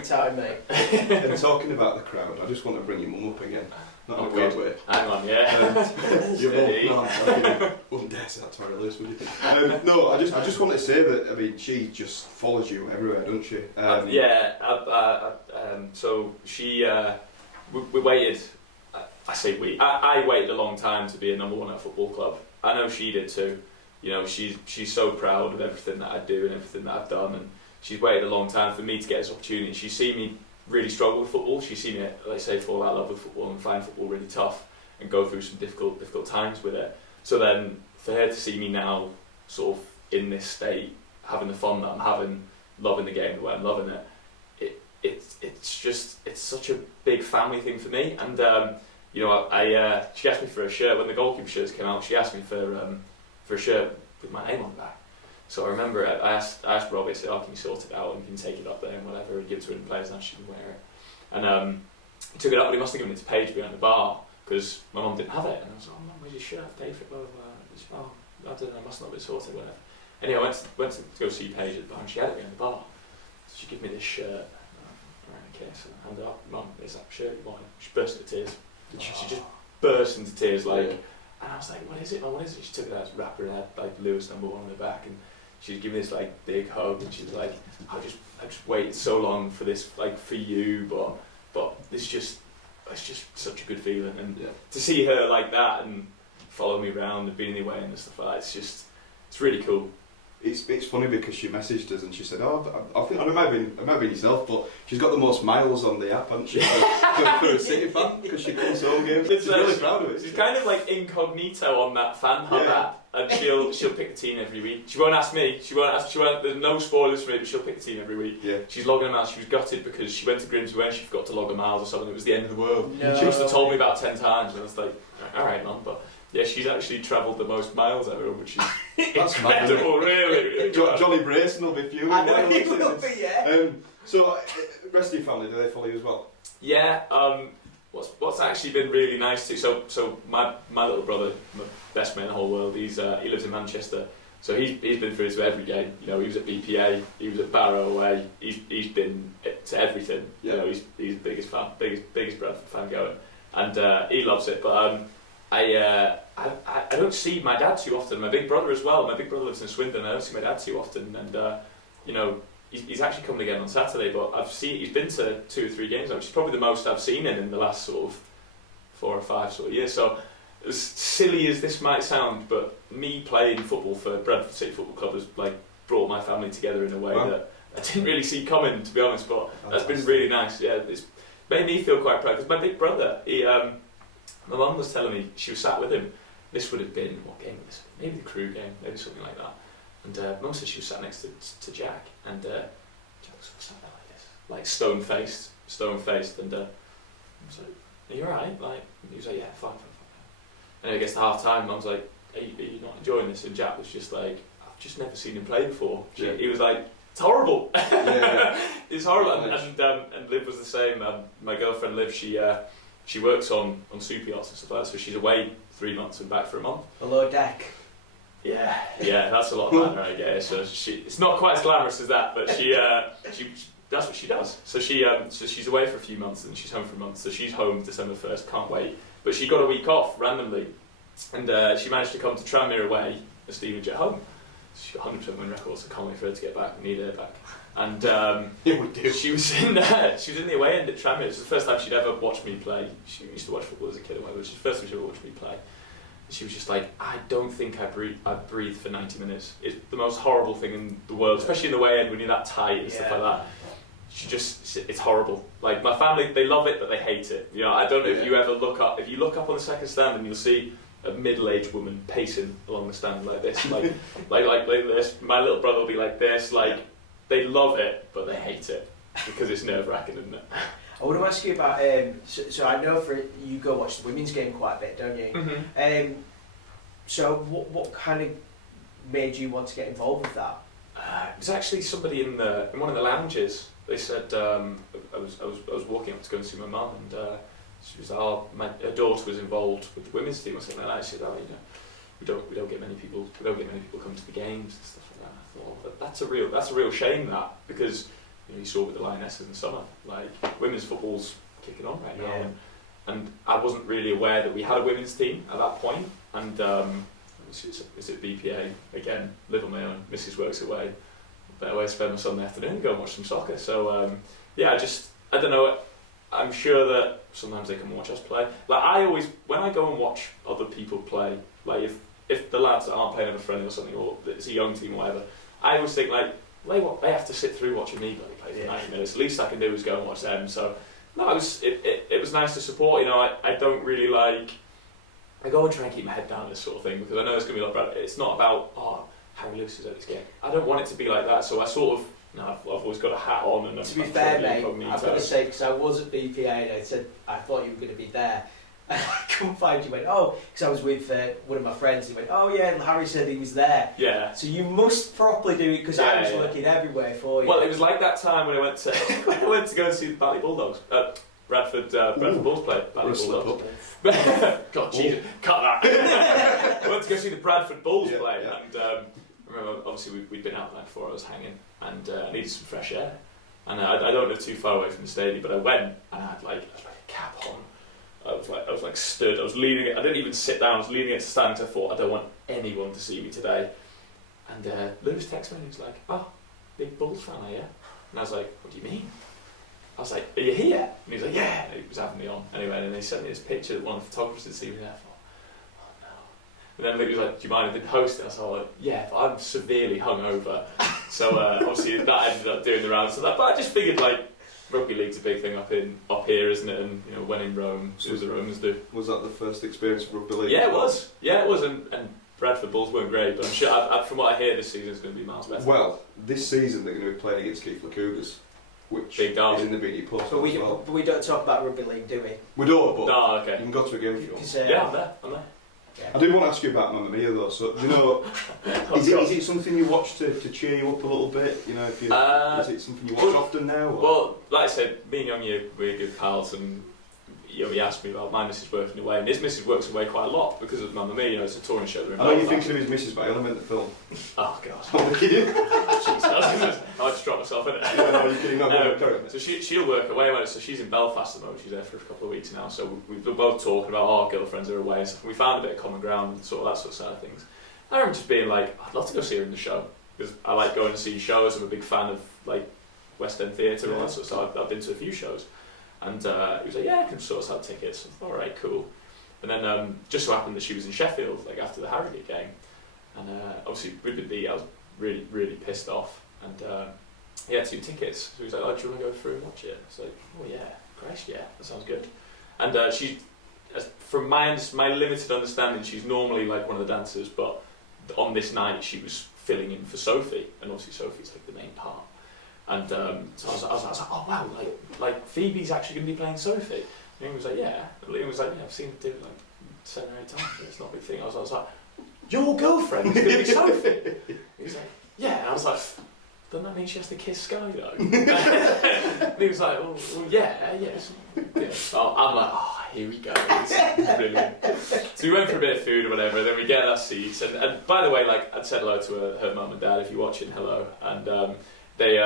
time, mate. And talking about the crowd, I just want to bring your mum up again, not in a weird way. Hang on, yeah. Your Steady. mum, no, wouldn't dare say that to her Liz, would you? No, I just want to say that, I mean, she just follows you everywhere, doesn't she? So she, we waited. I say we. I waited a long time to be a number one at a football club. I know she did too. You know, she's so proud of everything that I do and everything that I've done, and she's waited a long time for me to get this opportunity. She's seen me really struggle with football. She's seen me, like I say, fall out of love with football and find football really tough and go through some difficult times with it. So then, for her to see me now, sort of in this state, having the fun that I'm having, loving the game the way I'm loving it, it's such a big family thing for me. And you know, she asked me for a shirt when the goalkeeper shirts came out. She asked me for a shirt with my name on the back. So I remember I asked Robbie, I said, "Oh, can you sort it out and can you take it up there and whatever, and give it to the players and she can wear it." And he took it up, but he must have given it to Paige behind the bar, because my mum didn't have it. And I was like, "Oh, Mum, where's your shirt? I've paid for it, blah, blah, blah." Oh, I don't know, it must not be sorted, whatever. Anyway, I went to go see Paige at the bar, and she had it behind the bar. So she gave me this shirt. Right, okay, so I handed it up. "Mum, is that shirt you wanted?" She burst into tears. She just burst into tears, like. Yeah. And I was like, "What is it, Mum? What is it?" She took it out, wrapped it, had like Lewis number 1 on the back, and she was giving me this like big hug, and she was like, I just waited so long for this, like for you, but it's just such a good feeling." And Yeah. to see her like that and follow me around and be in the way and stuff like that, it's really cool. It's funny because she messaged us and she said, "Oh, I think it might have been yourself, but she's got the most miles on the app, hasn't she, for a City fan, because she comes home games." She's really proud of it. She's kind of like incognito on that fan hub app, and she'll pick the team every week. She won't ask me. There's no spoilers for me, but she'll pick the team every week. Yeah. She's logging them out. She was gutted because she went to Grimsby and she forgot to log her miles or something. It was the end of the world. No. She must have told me about 10 times, and I was like, "All right, Mum," but. Yeah, she's actually travelled the most miles ever, which is That's mad, isn't it? incredible, really. Johnny Brayson will be fuming. I know he will be, yeah. So, rest of your family, do they follow you as well? Yeah, what's actually been really nice too. So my little brother, my best mate in the whole world, he lives in Manchester. So he's been through to every game. You know, he was at BPA, he was at Barrow away. He's been to everything. Yeah. You know, he's the biggest Bradford fan going, and he loves it. But I don't see my dad too often. My big brother as well. My big brother lives in Swindon. I don't see my dad too often, and you know, he's actually coming again on Saturday. But he's been to 2 or 3 games, which is probably the most I've seen him in the last sort of 4 or 5 sort of years. So as silly as this might sound, but me playing football for Bradford City Football Club has like brought my family together in a way that I didn't really see coming, to be honest. But that's been really nice. Yeah, it's made me feel quite proud because my big brother, my mum was telling me she was sat with him. This would have been what game was this? Maybe the Crew game, maybe something like that. And mum said she was sat next to Jack, and Jack was sat there like this, like stone faced, and I was like, "Are you alright?" Like he was like, "Yeah, fine." And then it gets to half time, mum's like, are you not enjoying this? And Jack was just like, I've just never seen him play before. He was like, it's horrible. It's horrible. And Liv was the same. My girlfriend Liv, she works on super yachts and stuff like that, so she's away 3 months and back for a month. Below deck. Yeah, that's a lot of glamour, I guess. So it's not quite as glamorous as that, but she that's what she does. So she's away for a few months and she's home for a month. So she's home December 1st, can't wait. But she got a week off randomly, and she managed to come to Tranmere away, a Stevenage at home. She's got 100% win record, so can't wait for her to get back. We need her back. And she was in the away end at Tranmere. It was the first time she'd ever watched me play. She used to watch football as a kid, which was the first time she ever watched me play. And she was just like, I don't think I breathe for 90 minutes. It's the most horrible thing in the world, especially in the away end when you're that tight and stuff like that. It's horrible. Like my family, they love it, but they hate it. You know, I don't know if you ever look up on the second stand and you'll see a middle-aged woman pacing along the stand like this, like this. My little brother will be like this. Like they love it, but they hate it because it's nerve-wracking, isn't it? I want to ask you about. So I know you go watch the women's game quite a bit, don't you? Mm-hmm. So what kind of made you want to get involved with that? It was actually somebody in one of the lounges. They said I was walking up to go and see my mum, and she was her daughter was involved with the women's team or something like that. She said, we don't get many people come to the games and stuff like that. I thought that's a real shame, that, because you saw with the Lionesses in the summer, like women's football's kicking on right now, and I wasn't really aware that we had a women's team at that point. And it's at BPA again, live on my own. Mrs. works away. Better way to spend my Sunday afternoon and go and watch some soccer. So I don't know. I'm sure that sometimes they come watch us play. Like when I go and watch other people play, like if the lads aren't playing in a friendly or something, or it's a young team or whatever, I always think like, they have to sit through watching me play for 90 minutes. The least I can do is go and watch them. So no, it was nice to support. You know, I don't really like. I go and try and keep my head down this sort of thing because I know it's going to be like. It's not about Harry Lewis is at this game. I don't want it to be like that. So I sort of. I've always got a hat on. And to be fair, mate, I've got to say, because I was at BPA and I said I thought you were going to be there. And I couldn't find you. Went, because I was with one of my friends. He went, and Harry said he was there. Yeah. So you must properly do it because I was looking everywhere for you. Well, it was like that time when I went to go and see the Batley Bulldogs. Bradford Bulls play. Batley Bulldogs. God, Jesus, cut that. I went to go see the Bradford Bulls play, and I remember obviously we'd been out there before. I was hanging, and I needed some fresh air. And I don't live too far away from the stadium, but I went and I had like a cap on. I was like stood. I was leaning. I didn't even sit down. I was leaning against the stand. I thought, I don't want anyone to see me today. And Lewis texted me and he was like, big Bulls fan, are you? And I was like, what do you mean? I was like, are you here? And he was like, yeah. And he was having me on anyway. And then he sent me this picture that one of the photographers had seen me there. I thought, oh no. And then he was like, do you mind if I didn't host it? I was like, yeah, but I'm severely hungover. So obviously that ended up doing the rounds. But I just figured like. Rugby league's a big thing up here, isn't it? And when in Rome, do the Romans do. Was that the first experience of rugby league? Yeah, it was. And Bradford Bulls weren't great, but I'm sure. From what I hear, this season is going to be miles better. Well, this season they're going to be playing against Keighley Cougars, which is in the BD Plus. But we don't talk about rugby league, do we? We don't. But no, okay. You can go to a game if you want. Yeah, I'm there. Yeah. I did want to ask you about Mamma Mia though. So you know, is it something you watch to cheer you up a little bit? You know, is it something you watch often now? Or? Well, like I said, me and Young we're good pals, and he asked me about my missus working away, and his missus works away quite a lot because of Mamma Mia. It's a touring show. I know you're thinking of his missus, but I only meant the film. Oh God! I'm kidding. I just dropped myself in it. No, you're kidding. No, so she'll work away. So she's in Belfast at the moment. She's there for a couple of weeks now. So we've been both talking about our girlfriends are away and stuff. And we found a bit of common ground and sort of that sort of side of things. I remember just being like, I'd love to go see her in the show because I like going to see shows. I'm a big fan of like West End theatre and all that sort of stuff. I've been to a few shows, and he was like, yeah, I can sort of have tickets. I thought, all right, cool. And then just so happened that she was in Sheffield like after the Harrogate game, and obviously we'd been beat. I was really, really pissed off, and he had 2 tickets. So he was like, "Oh, do you want to go through and watch it?" I was like, "Oh yeah, Christ, yeah, that sounds good." And she, from my limited understanding, she's normally like one of the dancers, but on this night she was filling in for Sophie, and obviously Sophie's like the main part. And so I was like, "Oh wow, like Phoebe's actually going to be playing Sophie." And he was like, "Yeah." And Liam was like, "Yeah, I've seen her do it like 7 or 8 times. It's not a big thing." I was like, "Your girlfriend is going to be Sophie?" He was like, "Yeah." And I was like, "Doesn't that mean she has to kiss Sky though?" And he was like, "Oh, well, yes." Yeah. So I'm like, "Oh, here we go. This is brilliant." So we went for a bit of food or whatever, and then we get our seats. And by the way, like I'd said hello to her mum and dad. If you're watching, hello. And they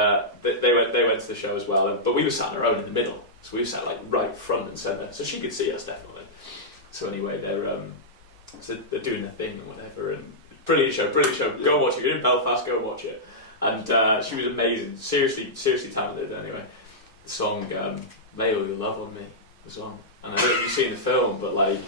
went to the show as well. But we were sat on our own in the middle, so we were sat like right front and centre, so she could see us definitely. So anyway, they're doing their thing and whatever. And brilliant show. Go and watch it. You're in Belfast, go and watch it. And she was amazing, seriously talented. Anyway, the song "Lay All Your Love on Me" was on, and I don't know if you've seen the film, but like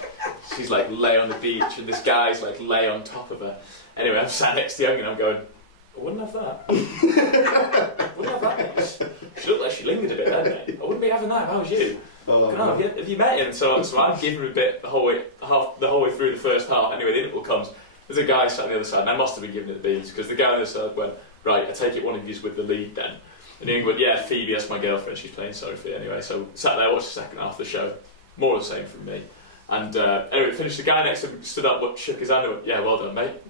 she's like lay on the beach, and this guy's like lay on top of her. Anyway, I'm sat next to Young, and I'm going, "I wouldn't have that. Wouldn't have that next." She looked like she lingered a bit, didn't it? I wouldn't be having that. How was you? Have you met him? So I'm giving her a bit the whole way through the first half. Anyway, the interval comes. There's a guy sat on the other side, and I must have been giving it the beans because the guy on the other side went, "Right, I take it one of you's with the lead then." And he went, "Yeah, Phoebe, that's my girlfriend, she's playing Sophie." Anyway, so sat there, watched the second half of the show, more of the same from me. And anyway, finished, the guy next to him stood up, shook his hand and went, "Yeah, well done, mate."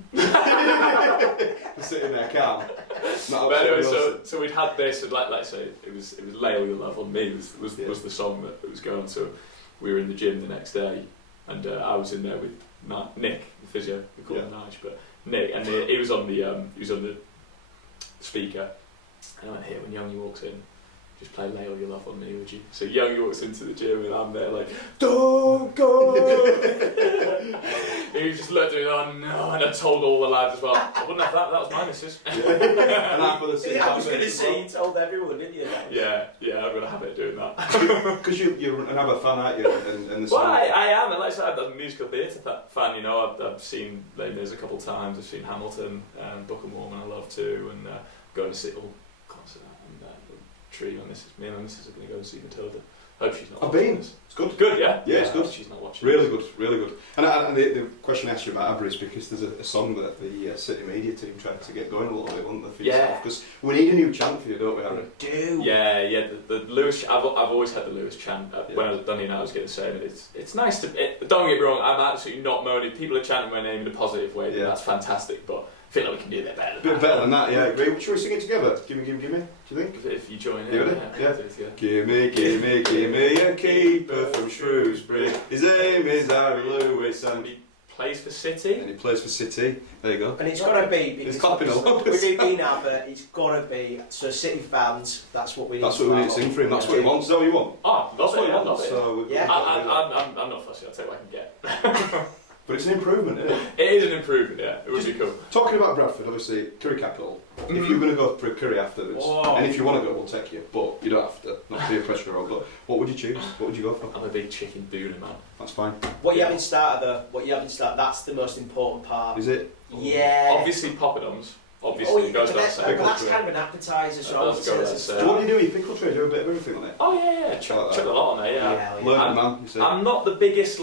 Sitting there calm. But anyway, so we'd had this, and like I say, it was "Lay All Your Love on Me" was the song that was going. So we were in the gym the next day, and I was in there with Nick, the physio, we call him Nige, but Nick, and he was on the speaker, and I went, "Here, when Youngie walks in, just play "Lay All Your Love on Me," would you?" So Youngie walks into the gym, and I'm there like, "Don't go!" He just looked at me, "Oh no," and I told all the lads as well, "I wouldn't have that, that was my missus." And I was going to say, you told everyone, didn't you? Yeah, I'm going to have it doing that. Because you're an ABBA fan, aren't you? And well, I am, and like I said, I'm a musical theatre fan, you know. I've seen Les Mis a couple of times, I've seen Hamilton, Book of Mormon I love too, and going to see concert and Tree on this. Me and my missus are going to go and see Matilda. Hope she's not. I've watching been. this. It's good. Good, yeah. Yeah, it's good. She's not watching. Really good, really good. And the question I asked you about ABBA is because there's a song that the City Media team tried to get going a little bit, wasn't there, for yourself? Because we need a new chant for you, don't we, Aaron? We do. Yeah. The Lewis. I've always had the Lewis chant. When I was at Dundee, I was getting to say it. It's nice to. Don't get me wrong. I'm absolutely not moaning. People are chanting my name in a positive way. Yeah. That's fantastic. But I feel like we can do a bit better. A bit better than that. Yeah, I agree. Should we sing it together? Gimme. Do you think? If you join in. Yeah. Gimme a keeper from Shrewsbury. His name is Harry Lewis, and he plays for City. And he plays for City. There you go. And it's got to be because it's clapping along. We've been ABBA. It's got to be so City fans. That's what we need. That's what we need to sing for him. That's what he wants. Is that what you want? Oh, that's what he wants. Love it. So yeah. I'm not fussy. I'll take what I can get. But it's an improvement, isn't it? It is an improvement, yeah. It would be cool. Talking about Bradford, obviously, curry capital. If you're going to go for a curry afterwards, and if you want to go, we'll take you. But you don't have to. Not peer pressure at all. But what would you choose? What would you go for? I'm a big chicken doona man. That's fine. What you haven't started though, that's the most important part. Is it? Yeah. Obviously poppadoms. Obviously, it goes without saying. That's kind of an appetiser, so I would say that's So what do you do with your pickle tray? Do you do a bit of everything on it? Oh yeah. Chuck a lot on there, yeah. Learn, man. You say. I'm not the biggest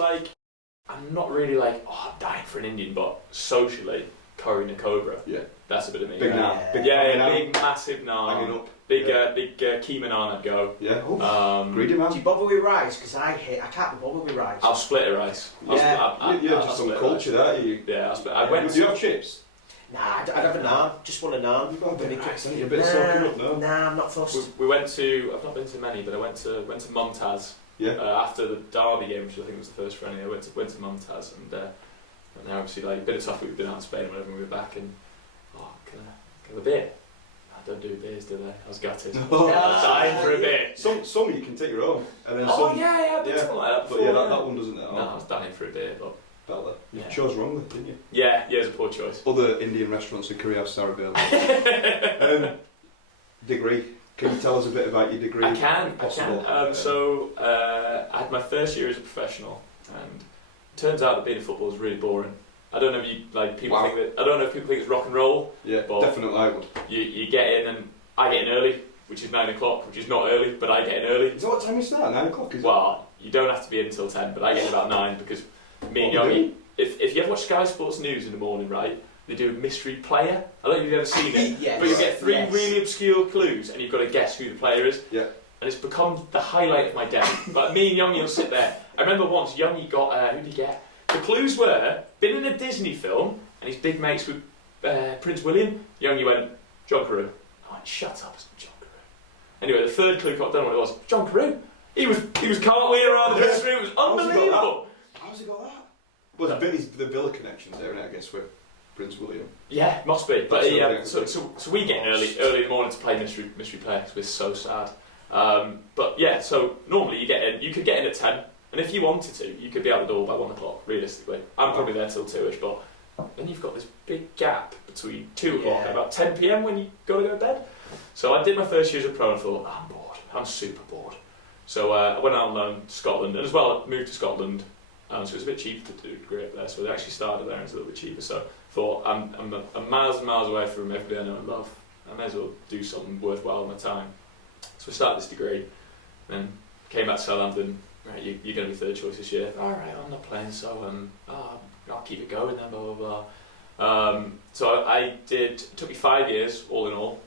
I'm not really I'm dying for an Indian, but socially, curry and a cobra. Yeah. That's a bit of me. Big naan. Big massive naan. Hanging up. Big keema naan I'd go. Yeah. Greedy man. Do you bother with rice? Because I can't be bothered with rice. I'll split a rice. You're just some culture, aren't you? Yeah, I'll split. Do you have chips? Nah, I'd have a naan. Just want a naan. You've got a bit of rice, haven't you? A bit of soaking up, no? Nah, I'm not fussed. We went to. I've not been to many, but I went to Mumtaz. Yeah. After the Derby game, which I think was the first friendly, I went to Mumtaz, and now obviously a bit of tough. We've been out in Spain and whenever we were back, and can I have a beer? I don't do beers, do they? I was gutted. I was dying for a beer. Some you can take your own, and then some. Yeah, I did something like that before. But yeah, that one doesn't. No, I was dying for a beer, but. Better. You chose wrongly, didn't you? Yeah, it's a poor choice. Other Indian restaurants in Korea have sour beer. Degree. Can you tell us a bit about your degree? I can. So I had my first year as a professional, and turns out that being a football is really boring. I don't know if you people Wow. think that. I don't know if people think it's rock and roll. Yeah, But- definitely I would. You get in, and I get in early, which is 9 o'clock, which is not early, but I get in early. Is that what time you start? 9 o'clock, is it? Well, you don't have to be in until 10, but I get in about 9 because me and What are you Yogi. If you ever watch Sky Sports News in the morning, right? They do a mystery player. I don't know if you've ever seen it, Yes. but you get 3 Yes. really obscure clues, and you've got to guess who the player is. Yeah. And it's become the highlight of my day. But me and Youngie will sit there. I remember once Youngie got, who did he get? The clues were, been in a Disney film, and he's big mates with Prince William. Youngie went, John Carew. I went, shut up, it's John Carew. Anyway, the third clue, I don't know what it was, John Carew. He was cartwheeling around the dressing room, it was How's he got unbelievable. How's he got that? Well, there's the Villa connections there, innit, I guess, with Prince William. Yeah, must be. But That's yeah, what I so we get in early in the morning to play mystery player because we're so sad. But yeah, so normally you could get in at 10, and if you wanted to, you could be out the door by 1 o'clock. Realistically, I'm probably there till 2ish, but then you've got this big gap between 2 o'clock and about 10 p.m. when you got to go to bed. So I did my first year as a pro and I thought, I'm bored. I'm super bored. So I went out on loan to Scotland, and as well I moved to Scotland. So it was a bit cheaper to do a degree up there, so they actually started there and it's a little bit cheaper. So I thought, I'm miles and miles away from everybody I know and love. I may as well do something worthwhile with my time. So I started this degree, then came back to Southampton. Right, you're going to be third choice this year. All right, I'm not playing, so I'll keep it going then, blah, blah, blah. So I did, it took me 5 years, all in all.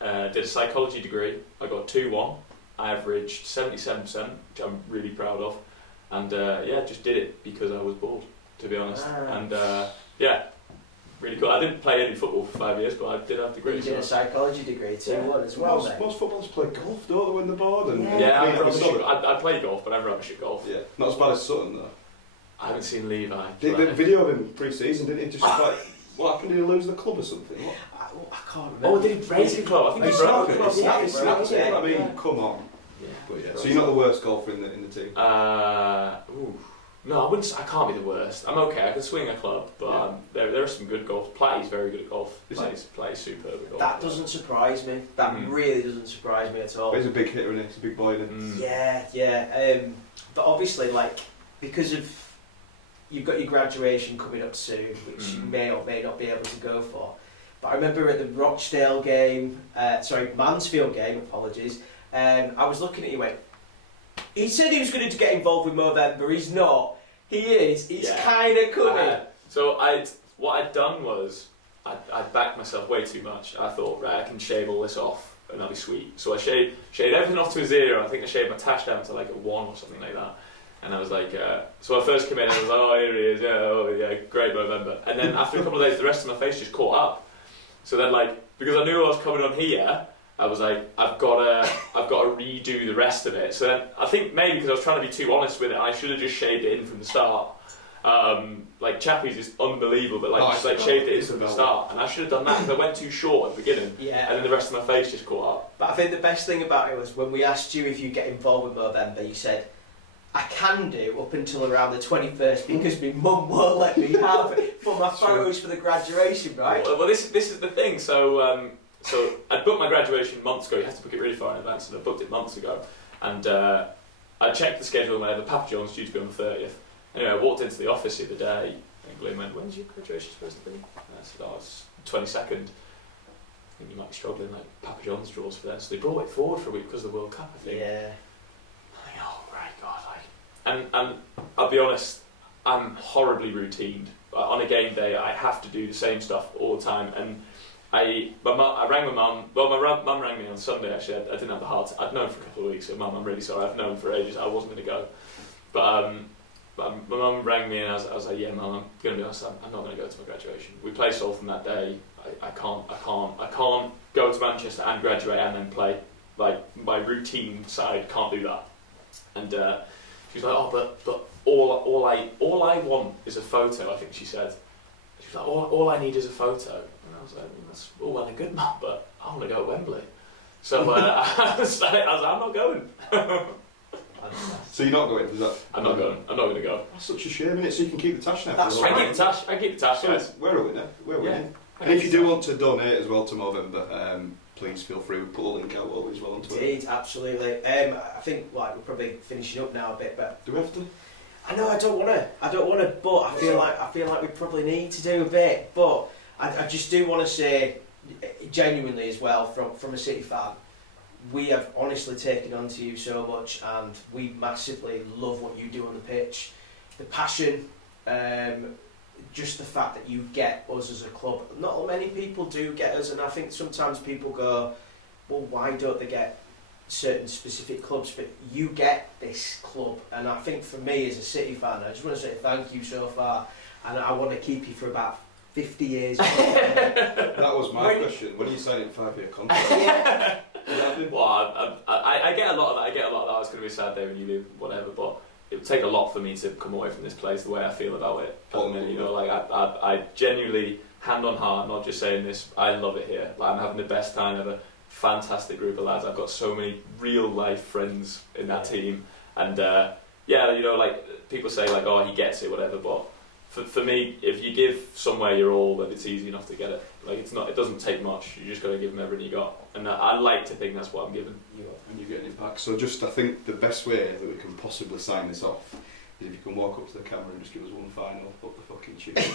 Did a psychology degree. I got 2-1. I averaged 77%, which I'm really proud of. And yeah, just did it because I was bored, to be honest. And yeah, really cool. I didn't play any football for 5 years, but I did have You degrees. did a psychology degree too, Yeah. as well, most, mate. most footballers play golf, don't they, when they're bored? And Yeah. I'm being rubbish solid. I play golf, but I'm rubbish at golf. Yeah, not as bad as Sutton though. I haven't seen Levi. The video of him pre-season, didn't he? Just like, what happened? Did he lose the club or something? What? I can't remember. Oh, did he break the club? I think he He broke snapped it. it. He Yeah, snapped it. yeah, I mean, yeah. come on. Yeah. But yeah, so you're not the worst golfer in the team. No, I wouldn't. I can't be the worst. I'm okay. I can swing a club, but Yeah. there are some good golf. Platty's very good at golf. Is Platty's superb at golf. That doesn't surprise me. That Mm. really doesn't surprise me at all. But he's a big hitter, and he's a big boy. Isn't he? Mm. Yeah. But obviously, like, because of you've got your graduation coming up soon, which you may or may not be able to go for. But I remember at the Rochdale game, Mansfield game, apologies, I was looking at you, went, he said he was going to get involved with Movember, he's not. He is, he's Yeah. kind of coming. So what I'd done was I'd backed myself way too much. I thought, right, I can shave all this off and that'll be sweet. So I shaved everything off to a 0. I think I shaved my tash down to like a 1 or something like that. And I was like, so I first came in and I was like, oh, here he is, yeah, great Movember. And then after a couple of days, the rest of my face just caught up. So then, like, because I knew I was coming on here, I was like, I've got to redo the rest of it. So then, I think maybe because I was trying to be too honest with it, I should have just shaved it in from the start. Like Chappie's is unbelievable, but like just like shaved it in from the start, and I should have done that because I went too short at the beginning, Yeah. and then the rest of my face just caught up. But I think the best thing about it was when we asked you if you get involved with Movember, you said, I can do up until around the 21st because my mum won't let me have it for my photos for the graduation, right? Well, this is the thing. So I booked my graduation months ago. You have to book it really far in advance, and I booked it months ago. And I checked the schedule whenever Papa John's due to be on the 30th. Anyway, I walked into the office the other day, and Glenn went, "When's your graduation supposed to be?" And I said, "Oh, it's 22nd. I think you might be struggling, like Papa John's draws for that." So they brought it forward for a week because of the World Cup, I think. Yeah. I think, oh, right, God, and I'll be honest, I'm horribly routined. On a game day, I have to do the same stuff all the time, and I rang my mum. Well, my mum rang me on Sunday. Actually, I didn't have the heart. I'd known for a couple of weeks. So, Mum, I'm really sorry. I've known for ages. I wasn't going to go, but my mum rang me, and I was like, "Yeah, Mum, I'm going to be honest. I'm not going to go to my graduation. We play Salford that day. I can't go to Manchester and graduate and then play. Like my routine side can't do that." And she was like, "Oh, but all I want is a photo." I think she said. She was like, "All I need is a photo." And I was like, "That's all well and good, Mum, but I want to go to Wembley." So I was like, "I'm not going." So you're not going? Is that? I'm not going. I'm not going to go. That's such a shame, innit? So you can keep the tash now. That's for a I while. keep the tash. I keep the tash, So guys. where are we now? Where are we Yeah. now? And if you do want to donate as well to Movember, please feel free. We'll put a link out always well on Twitter. Indeed, absolutely. I think we're probably finishing up now a bit, but Do we have to? I know I don't want to, but I feel like we probably need to do a bit. But I just do want to say, genuinely as well, from a City fan, we have honestly taken on to you so much, and we massively love what you do on the pitch, the passion, just the fact that you get us as a club. Not many people do get us, and I think sometimes people go, well, why don't they get certain specific clubs? But you get this club, and I think for me as a City fan, I just want to say thank you so far, and I want to keep you for about 50 years. That was my question. When are you signing a 5-year contract? Well, I get a lot of that. I get a lot of that. I was going to be sad day when you leave, whatever, but it would take a lot for me to come away from this place the way I feel about it. You know, like I genuinely, hand on heart, not just saying this, I love it here. Like, I'm having the best time ever. Fantastic group of lads. I've got so many real life friends in that team, and yeah, you know, like people say like, oh, he gets it, whatever, but for me, if you give somewhere your all, then it's easy enough to get it. Like, it doesn't take much. You just got to give them everything you got, and I like to think that's what I'm giving. And you're getting it back. So just, I think the best way that we can possibly sign this off is if you can walk up to the camera and just give us one final, up the fucking chickens.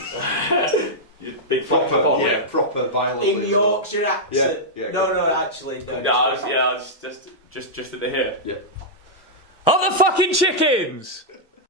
Big proper violent. In Yorkshire accent. Yeah, no, actually, no. I was just at the here. Yeah. Up the fucking chickens!